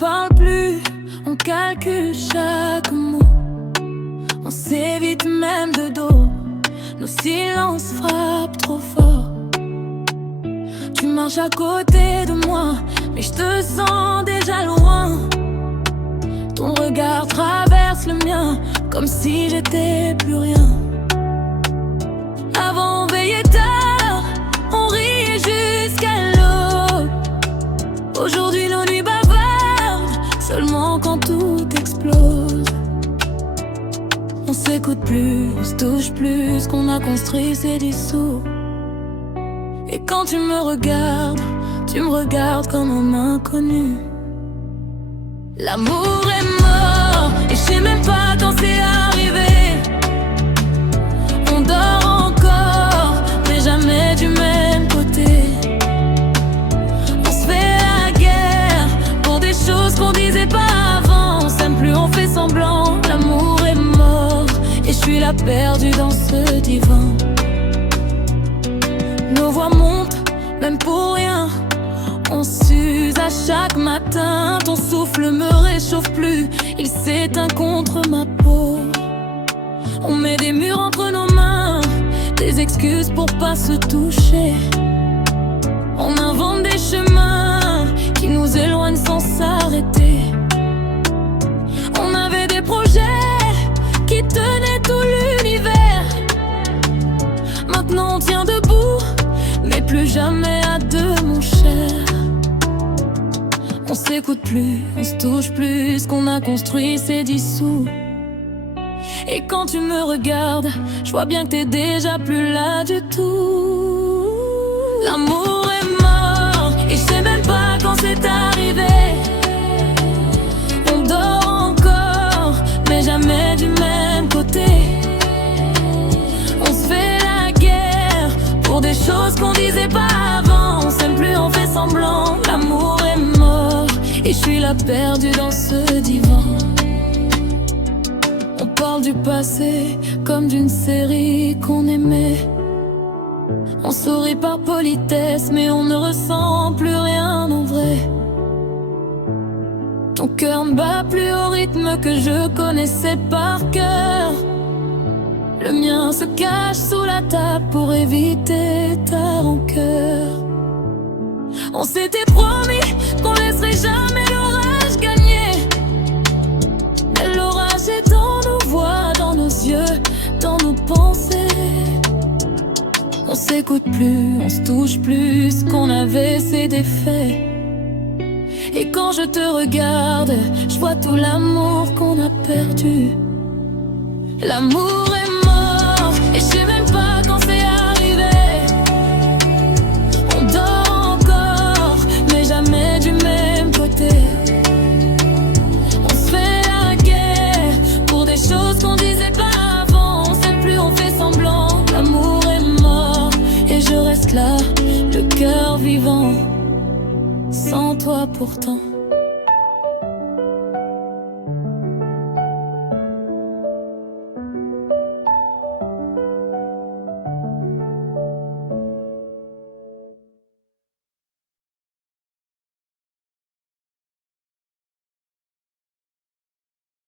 parle plus, on calcule chaque mot. On s'évite même de dos, nos silences frappent trop fort. Tu marches à côté de moi, mais je te sens déjà loin. Ton regard traverse le mien, comme si j'étais plus rien. Avant on veillait tard, on riait jusqu'à l'aube. Aujourd'hui nos nuits bavardent, seulement quand tout explose. On s'écoute plus, on se touche plus, ce qu'on a construit s'est dissous. Et quand tu me regardes comme un inconnu. L'amour est mort, et je sais même pas quand c'est arrivé. On dort encore, mais jamais du même côté. On se fait la guerre pour des choses qu'on disait pas avant. On s'aime plus, on fait semblant. L'amour est mort, et je suis là perdue dans ce divan. Nos voix montent, même pour rien. On s'use à chaque matin. Ton souffle me réchauffe plus, il s'éteint contre ma peau. On met des murs entre nos mains, des excuses pour pas se toucher. On invente des chemins qui nous éloignent sans s'arrêter. On avait des projets qui tenaient tout l'univers. Maintenant on tient debout, mais plus jamais à deux, mon cher. On s'écoute plus, on se touche plus, ce qu'on a construit s'est dissous. Et quand tu me regardes, je vois bien que t'es déjà plus là du tout. L'amour est mort, et je sais même pas quand c'est arrivé. On dort encore, mais jamais du même côté. On se fait la guerre pour des choses qu'on disait pas avant. On s'aime plus, on fait semblant. L'amour est mort, et je suis là perdue dans ce divan. On parle du passé comme d'une série qu'on aimait. On sourit par politesse, mais on ne ressent plus rien en vrai. Ton cœur ne bat plus au rythme que je connaissais par cœur. Le mien se cache sous la table pour éviter ta rancœur. On s'était promis qu'on laisserait jamais l'orage gagner. Mais l'orage est dans nos voix, dans nos yeux, dans nos pensées. On s'écoute plus, on se touche plus, ce qu'on avait c'est des faits. Et quand je te regarde, je vois tout l'amour qu'on a perdu. L'amour est mort, et je sais même pas quand c'est arrivé. On dort encore, mais jamais du même côté. On se fait la guerre pour des choses qu'on disait pas avant. On s'aime plus, on fait semblant. L'amour est mort, et je reste là, le cœur vivant, sans toi pourtant.